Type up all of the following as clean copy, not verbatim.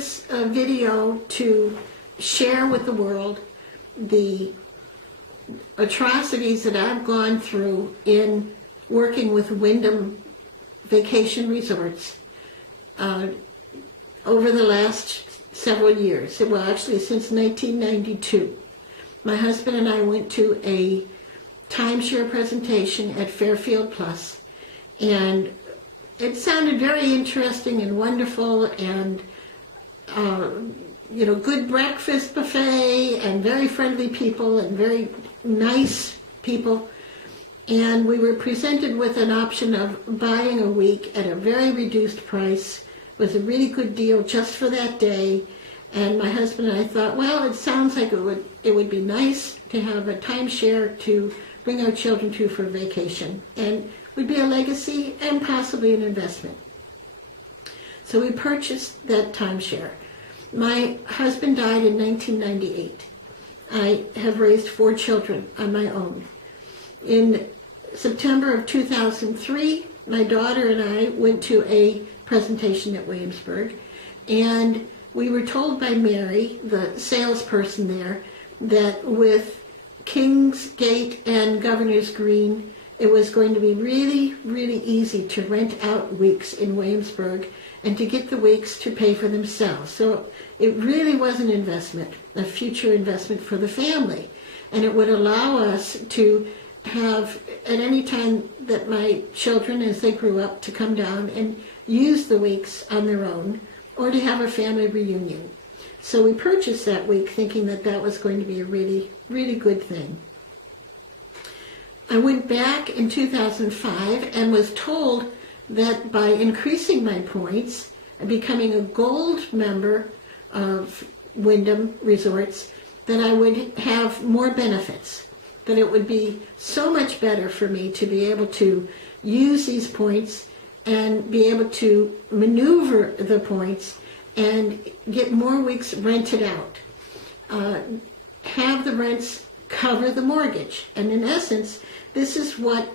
this video to share with the world the atrocities that I've gone through in working with Wyndham vacation resorts over the last several years. Well, actually since 1992. My husband and I went to a timeshare presentation at Fairfield Plus, and it sounded very interesting and wonderful, and good breakfast buffet and very friendly people and very nice people. And we were presented with an option of buying a week at a very reduced price. It was a really good deal just for that day. And my husband and I thought, well, it sounds like it would be nice to have a timeshare to bring our children to for vacation, and would be a legacy and possibly an investment. So we purchased that timeshare. My husband died in 1998. I have raised 4 children on my own. In September of 2003, my daughter and I went to a presentation at Williamsburg, and we were told by Mary, the salesperson there, that with Kingsgate and Governor's Green, it was going to be really, really easy to rent out weeks in Williamsburg and to get the weeks to pay for themselves. So it really was an investment, a future investment for the family. And it would allow us to have, at any time that my children, as they grew up, to come down and use the weeks on their own, or to have a family reunion. So we purchased that week thinking that that was going to be a really, really good thing. I went back in 2005 and was told that by increasing my points and becoming a gold member of Wyndham Resorts, that I would have more benefits, that it would be so much better for me to be able to use these points and be able to maneuver the points and get more weeks rented out. Have the rents cover the mortgage. And in essence, this is what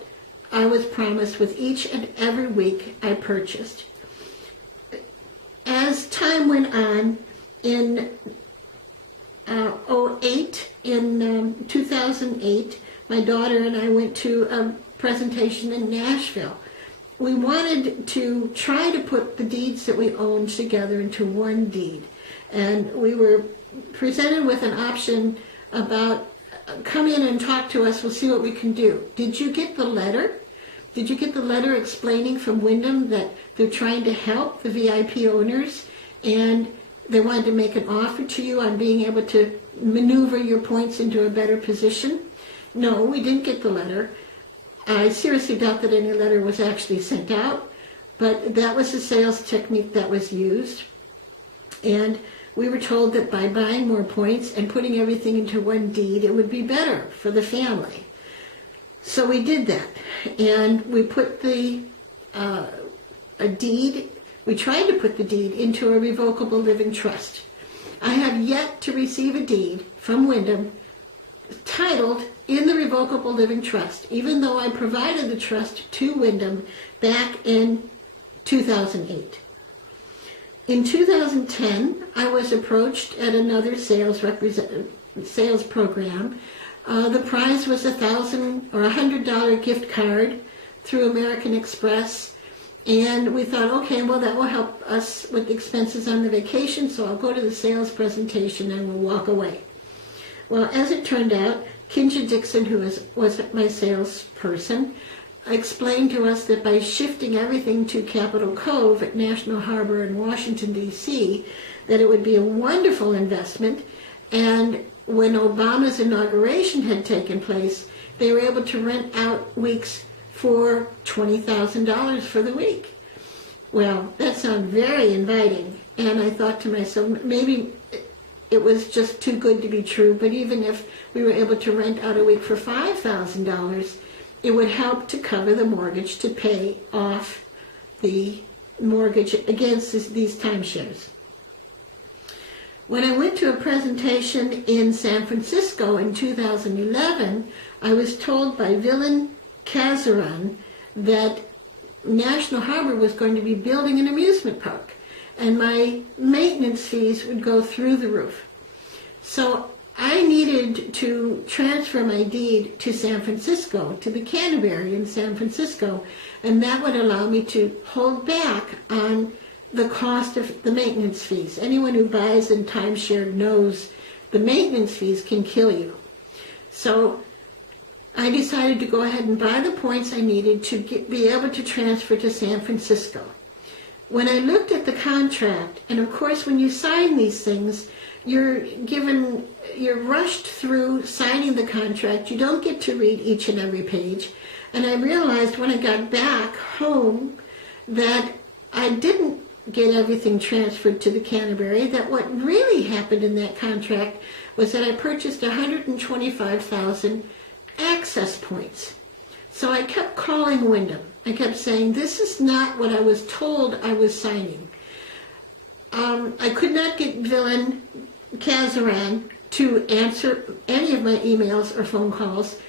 I was promised with each and every week I purchased. As time went on, in 2008, my daughter and I went to a presentation in Nashville. We wanted to try to put the deeds that we owned together into one deed. And we were presented with an option about, come in and talk to us, we'll see what we can do. Did you get the letter? Did you get the letter explaining from Wyndham that they're trying to help the VIP owners, and they wanted to make an offer to you on being able to maneuver your points into a better position? No, we didn't get the letter. I seriously doubt that any letter was actually sent out, but that was the sales technique that was used. And we were told that by buying more points and putting everything into one deed, it would be better for the family. So we did that, and we put a deed, we tried to put the deed into a revocable living trust. I have yet to receive a deed from Wyndham titled in the revocable living trust, even though I provided the trust to Wyndham back in 2008. In 2010, I was approached at another sales program. The prize was $1,000 or $100 gift card through American Express, and we thought, okay, well, that will help us with the expenses on the vacation, so I'll go to the sales presentation and we'll walk away. Well, as it turned out, Kinja Dixon, who was my salesperson, explained to us that by shifting everything to Capitol Cove at National Harbor in Washington, D.C., that it would be a wonderful investment. And when Obama's inauguration had taken place, they were able to rent out weeks for $20,000 for the week. Well, that sounded very inviting. And I thought to myself, maybe it was just too good to be true, but even if we were able to rent out a week for $5,000, it would help to cover the mortgage to pay off the mortgage against these timeshares. When I went to a presentation in San Francisco in 2011, I was told by Villain Kazaran that National Harbor was going to be building an amusement park. and my maintenance fees would go through the roof. So I needed to transfer my deed to San Francisco, to the Canterbury in San Francisco, and that would allow me to hold back on the cost of the maintenance fees. Anyone who buys in timeshare knows the maintenance fees can kill you. So I decided to go ahead and buy the points I needed to be able to transfer to San Francisco. When I looked at the contract, and of course when you sign these things, you're rushed through signing the contract. You don't get to read each and every page. And I realized when I got back home that I didn't get everything transferred to the Canterbury, that what really happened in that contract was that I purchased 125,000 access points. So I kept calling Wyndham. I kept saying, this is not what I was told I was signing. I could not get Villain Kazaran to answer any of my emails or phone calls.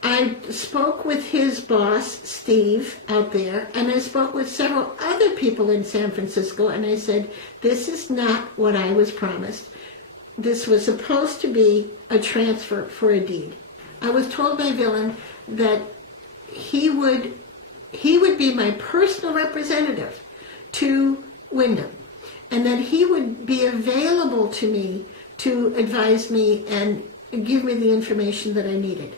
I spoke with his boss, Steve, out there, and I spoke with several other people in San Francisco, and I said, this is not what I was promised. This was supposed to be a transfer for a deed. I was told by Villain that he would be my personal representative to Wyndham, and that he would be available to me to advise me and give me the information that I needed.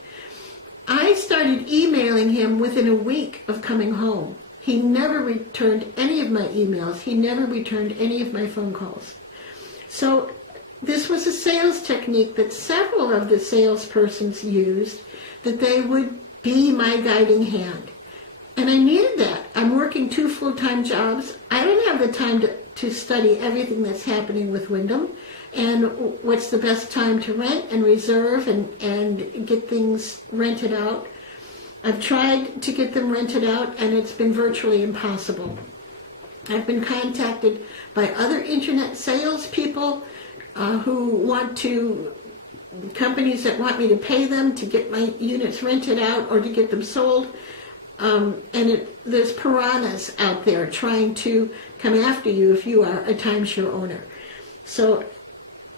I started emailing him within a week of coming home. He never returned any of my emails. He never returned any of my phone calls. So this was a sales technique that several of the salespersons used, that they would be my guiding hand. And I needed that. I'm working 2 full-time jobs. I don't have the time to study everything that's happening with Wyndham and what's the best time to rent and reserve and get things rented out. I've tried to get them rented out, and it's been virtually impossible. I've been contacted by other internet salespeople companies that want me to pay them to get my units rented out or to get them sold. There's piranhas out there trying to come after you if you are a timeshare owner. So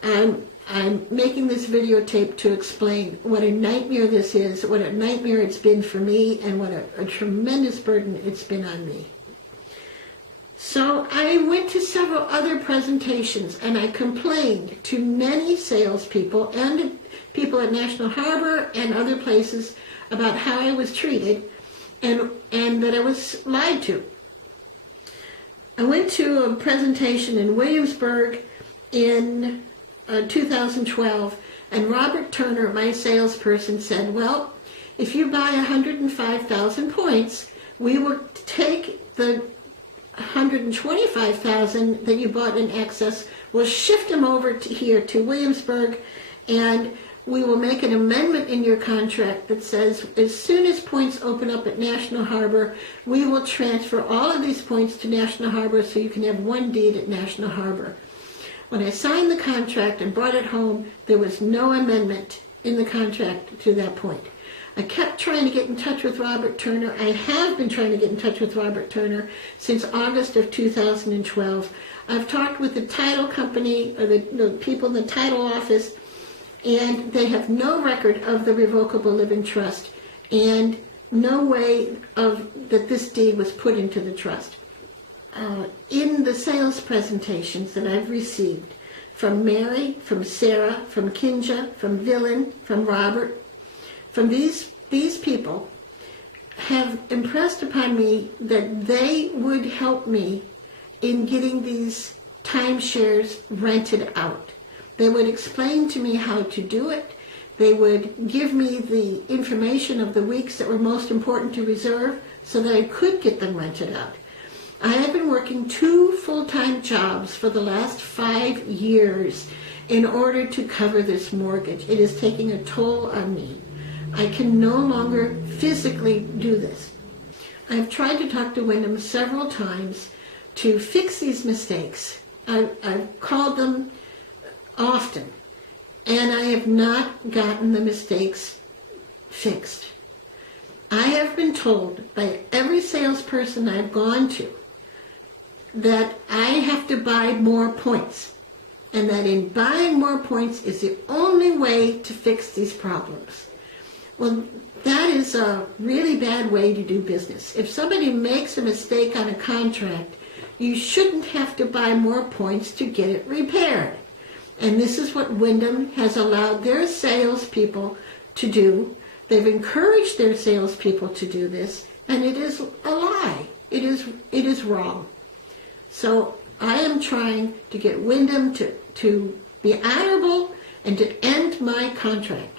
I'm making this videotape to explain what a nightmare this is, what a nightmare it's been for me, and what a tremendous burden it's been on me. So I went to several other presentations, and I complained to many salespeople and people at National Harbor and other places about how I was treated and that I was lied to. I went to a presentation in Williamsburg in 2012, and Robert Turner, my salesperson, said, well, if you buy 105,000 points, we will take the 125,000 that you bought in excess, we'll shift them over here to Williamsburg, and we will make an amendment in your contract that says as soon as points open up at National Harbor, we will transfer all of these points to National Harbor so you can have one deed at National Harbor. When I signed the contract and brought it home, there was no amendment in the contract to that point. I kept trying to get in touch with Robert Turner. I have been trying to get in touch with Robert Turner since August of 2012. I've talked with the title company, or the people in the title office, and they have no record of the Revocable Living Trust and no way that this deed was put into the trust. In the sales presentations that I've received from Mary, from Sarah, from Kinja, from Villain, from Robert, from these people have impressed upon me that they would help me in getting these timeshares rented out. They would explain to me how to do it. They would give me the information of the weeks that were most important to reserve so that I could get them rented out. I have been working 2 full-time jobs for the last 5 years in order to cover this mortgage. It is taking a toll on me. I can no longer physically do this. I've tried to talk to Wyndham several times to fix these mistakes. I've called them often, and I have not gotten the mistakes fixed. I have been told by every salesperson I've gone to, that I have to buy more points, and that in buying more points is the only way to fix these problems. Well, that is a really bad way to do business. If somebody makes a mistake on a contract, you shouldn't have to buy more points to get it repaired. And this is what Wyndham has allowed their salespeople to do. They've encouraged their salespeople to do this, and it is a lie. It is wrong. So I am trying to get Wyndham to be honorable and to end my contract.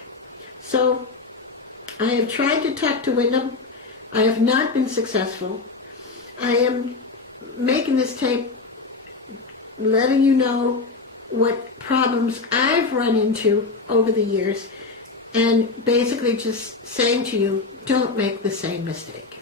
So I have tried to talk to Wyndham. I have not been successful. I am making this tape letting you know what problems I've run into over the years, and basically just saying to you, don't make the same mistake.